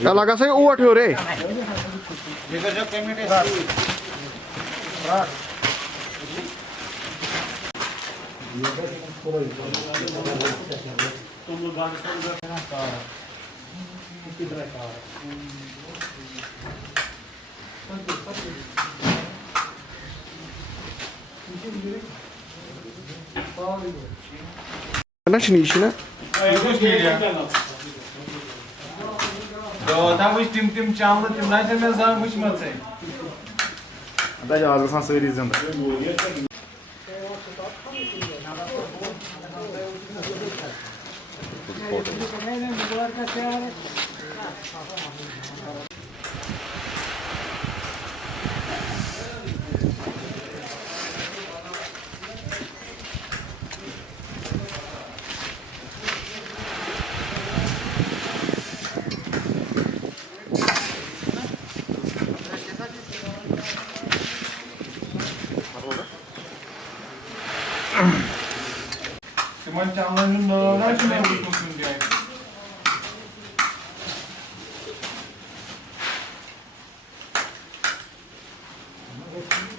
Talaga sa'yo uwat yun eh. Ano sinisina? Tim canlı timler temizler vıçmatı. Hadi ağzına söyleyeceğim. Timon canlı'nın dağına şuna vıçmasın diye.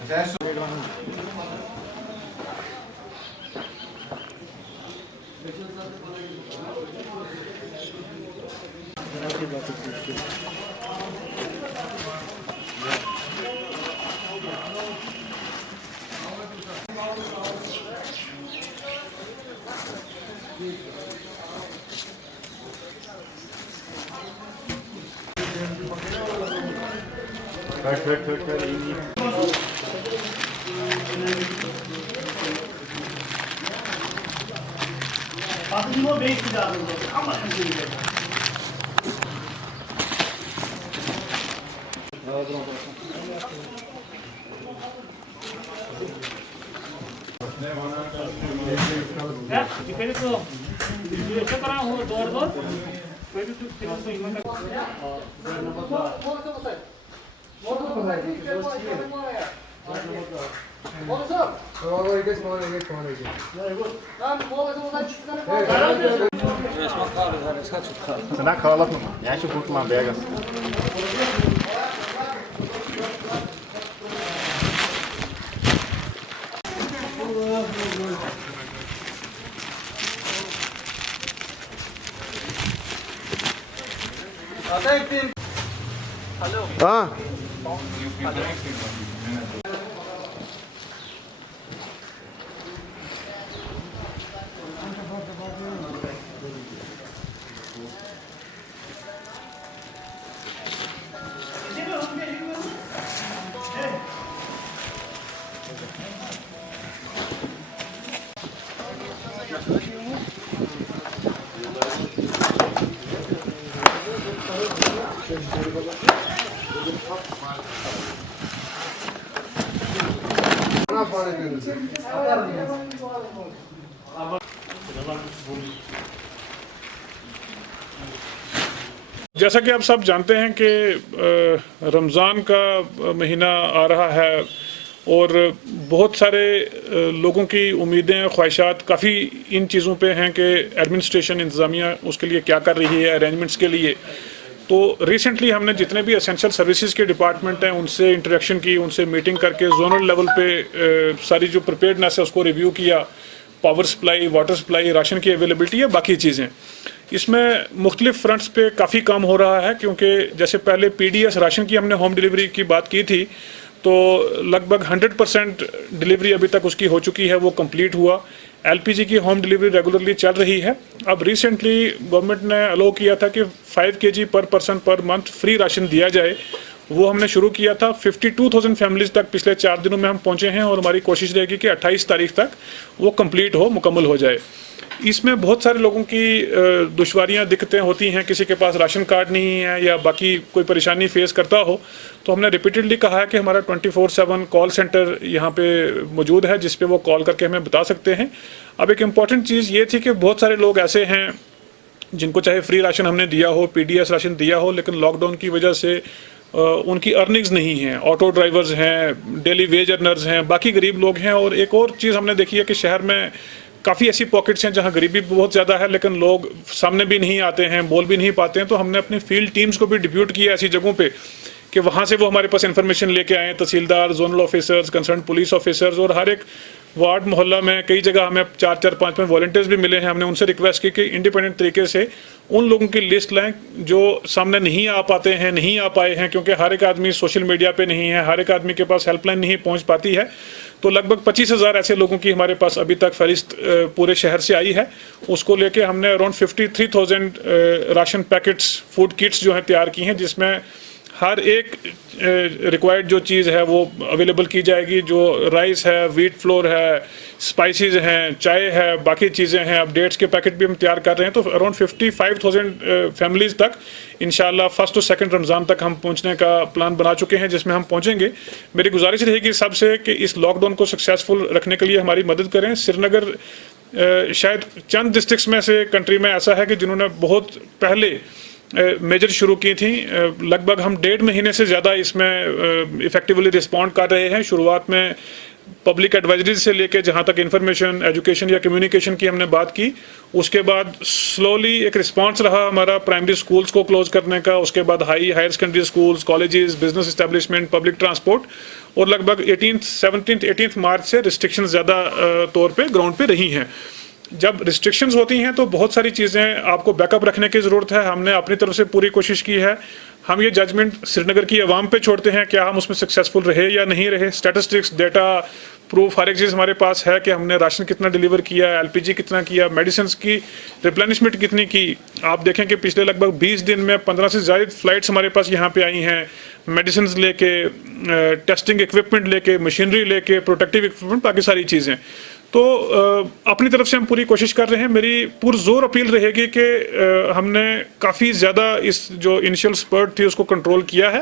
Sen Kır iyi. Aslında belki de alındı ama dikkat et o. Çok karan हो doğru. Koy bir tut biraz da iman. Sen kahvaltı mı? Yani şu kurtulan beyagas. Ah, जैसा कि आप सब जानते हैं कि रमज़ान का महीना आ रहा है और बहुत सारे लोगों की उम्मीदें ख्वाहिशात काफ़ी इन चीज़ों पे हैं कि एडमिनिस्ट्रेशन इंतज़ामिया उसके लिए क्या कर रही है अरेंजमेंट्स के लिए। तो रिसेंटली हमने जितने भी एसेंशियल सर्विसेज के डिपार्टमेंट हैं उनसे इंटरेक्शन की, उनसे मीटिंग करके जोनल लेवल पे सारी जो प्रिपेयर्डनेस है उसको रिव्यू किया। Power supply, water supply, ration की अवेलेबिलिटी या बाकी चीज़ें, इसमें मुख्तलिफ फ्रंट्स पे काफ़ी काम हो रहा है। क्योंकि जैसे पहले PDS राशन की हमने होम डिलीवरी की बात की थी तो लगभग 100% डिलीवरी अभी तक उसकी हो चुकी है, वो कंप्लीट हुआ। LPG की होम डिलीवरी रेगुलरली चल रही है। अब रिसेंटली गवर्नमेंट ने अलो किया था कि 5 kg पर person per month free ration दिया जाए, वो हमने शुरू किया था। 52,000 फैमिलीज तक पिछले 4 दिनों में हम पहुंचे हैं और हमारी कोशिश रहेगी कि 28 तारीख तक वो कंप्लीट हो, मुकम्मल हो जाए। इसमें बहुत सारे लोगों की दुश्वारियां, दिक्कतें होती हैं, किसी के पास राशन कार्ड नहीं है या बाकी कोई परेशानी फेस करता हो, तो हमने रिपीटेडली कहा है कि हमारा 24/7 कॉल सेंटर यहाँ पे मौजूद है जिस पे वो कॉल करके हमें बता सकते हैं। अब एक इम्पॉर्टेंट चीज़ ये थी कि बहुत सारे लोग ऐसे हैं जिनको चाहे फ्री राशन हमने दिया हो, PDS राशन दिया हो, लेकिन लॉकडाउन की वजह से उनकी अर्निंग्स नहीं हैं। ऑटो ड्राइवर्स हैं, डेली वेज अर्नर्स हैं, बाकी गरीब लोग हैं। और एक और चीज़ हमने देखी है कि शहर में काफ़ी ऐसी पॉकेट्स हैं जहां गरीबी बहुत ज़्यादा है लेकिन लोग सामने भी नहीं आते हैं, बोल भी नहीं पाते हैं। तो हमने अपनी फील्ड टीम्स को भी डिप्यूट किया ऐसी जगहों पे कि वहाँ से वो हमारे पास इन्फॉर्मेशन लेके आए, tehsildar, zonal officers, concern police officers, और हर एक वार्ड मोहल्ला में कई जगह हमें 4-4, 5-5 वॉलंटियर्स भी मिले हैं। हमने उनसे रिक्वेस्ट की कि इंडिपेंडेंट तरीके से उन लोगों की लिस्ट लाएं जो सामने नहीं आ पाते हैं, नहीं आ पाए हैं, क्योंकि हर एक आदमी सोशल मीडिया पे नहीं है, हर एक आदमी के पास हेल्पलाइन नहीं पहुंच पाती है। तो लगभग 25,000 ऐसे लोगों की हमारे पास अभी तक फहरिस्त पूरे शहर से आई है। उसको लेके हमने around 53,000 ration packets, food kits जो हैं तैयार की हैं, जिसमें हर एक रिक्वायर्ड जो चीज़ है वो अवेलेबल की जाएगी। जो राइस है, व्हीट फ्लोर है, स्पाइसेस हैं, चाय है, बाकी चीज़ें हैं, अपडेट्स के पैकेट भी हम तैयार कर रहे हैं। तो अराउंड 55,000 फैमिलीज़ तक इंशाल्लाह 1 और 2 रमज़ान तक हम पहुंचने का प्लान बना चुके हैं, जिसमें हम पहुंचेंगे। मेरी गुजारिश रहेगी सबसे कि इस लॉकडाउन को सक्सेसफुल रखने के लिए हमारी मदद करें। श्रीनगर शायद चंद डिस्ट्रिक्ट्स में से कंट्री में ऐसा है कि जिन्होंने बहुत पहले मेजर शुरू की थी। लगभग हम 1.5 महीने से ज़्यादा इसमें इफेक्टिवली रिस्पॉन्ड कर रहे हैं। शुरुआत में पब्लिक एडवाइजरीज से लेके जहाँ तक इंफॉर्मेशन, एजुकेशन या कम्युनिकेशन की हमने बात की, उसके बाद स्लोली एक रिस्पांस रहा हमारा प्राइमरी स्कूल्स को क्लोज करने का, उसके बाद higher secondary schools, colleges, business establishment, public transport, और लगभग 18 मार्च से रिस्ट्रिक्शन ज़्यादा तौर पे ग्राउंड पे रही हैं। जब रिस्ट्रिक्शंस होती हैं तो बहुत सारी चीज़ें आपको बैकअप रखने की ज़रूरत है। हमने अपनी तरफ से पूरी कोशिश की है। हम ये जजमेंट श्रीनगर की आवाम पे छोड़ते हैं, क्या हम उसमें सक्सेसफुल रहे या नहीं रहे। स्टैटिस्टिक्स, डेटा, प्रूफ, हर एक चीज़ हमारे पास है कि हमने राशन कितना डिलीवर किया, LPG कितना किया, मेडिसिन की रिप्लेनिशमेंट कितनी की। आप देखें कि पिछले लगभग 20 दिन में 15 से ज़्यादा फ्लाइट्स हमारे पास यहाँ पे आई हैं, मेडिसिन लेके, टेस्टिंग इक्विपमेंट लेके, मशीनरी लेके, प्रोटेक्टिव इक्विपमेंट, बाकी सारी चीज़ें। तो अपनी तरफ से हम पूरी कोशिश कर रहे हैं। मेरी पुरजोर अपील रहेगी कि हमने काफ़ी ज़्यादा इस जो इनिशियल स्पर्ट थी उसको कंट्रोल किया है।